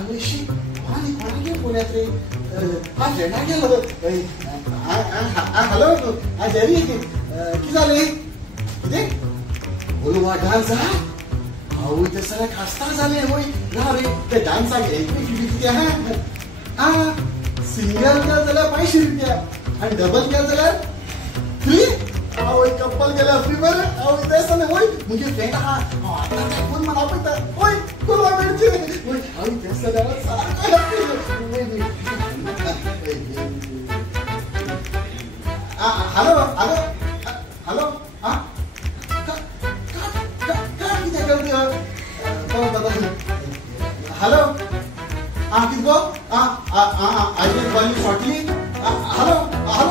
आवेशी आणि कोणागे पुण्यात रे हा फ्रेंडा गेलो हॅलो जरी की झाले किती बोलू वा डान्स अहो ते सगळं खासदार झाले होय ना रे ते डान्स किती हा सिंगल केलं जाल्यार ₹500 आणि डबल केलं जाल्यार फ्री अहो कपल केल्यार फ्री बरं अहो ते सगळं होय म्हणजे फ्रेंड हा आता काय कोण मला पडता होय कोण आवडते होय अहो ते सगळं हॅलो हॅलो हॅलो हा किती करते हॅलो किती गो I will call you shortly. Hello, hello.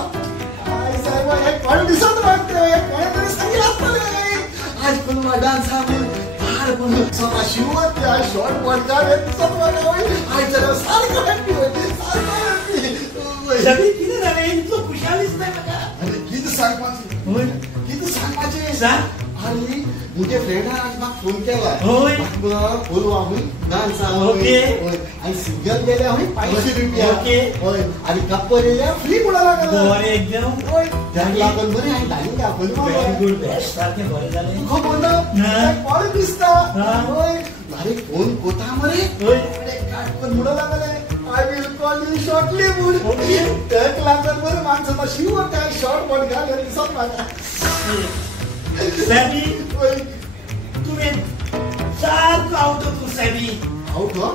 साहेब एक कॉल दिसत वाटतंय कोणीतरी सांगितलं असतं आज पण डान्स हा फार पण स्वतः शिवत त्या शॉर्ट पडकार दिसत वाटतं आज जरा सारखं हॅपी होते सारखं सगळी किती झाले इतकं खुशालीच नाही बघा अरे किती सांग माझी किती सांग माझे सांग अरे मुझे फ्रेंड आज मग फोन केला होय बोलू आम्ही डान्स ओके आणि सिंगल गेले आम्ही ₹500 ओके होय आणि कप्पल गेले फ्री पडायला लागला बरे एकदम होय त्यांनी आपण बरे आणि डाली का आपण व्हेरी गुड बेस्ट सारखे बरे झाले खूप होता कॉल दिसता होय अरे फोन कोता मरे होय पण मुडा लागले I will call you shortly मुड एक लागत बरं माणसाचा शिव काय शॉर्ट पड घाल दिसत मला सॅबी तुम्ही सारखं आवडतो तू सॅबी आवडतो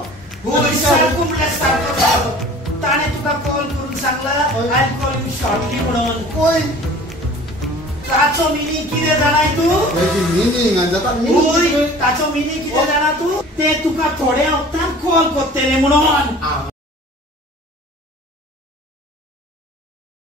होय सारखं म्हटलं सारखं ताने तुका कॉल करून सांगला आय कॉल यू शॉर्टली म्हणून होय ताचो मिनिंग किती जाणाय तू त्याची मिनिंग आणि जाता होय ताचो मिनिंग किती जाणा तू ते तुका थोड्या वक्तान कॉल करतले म्हणून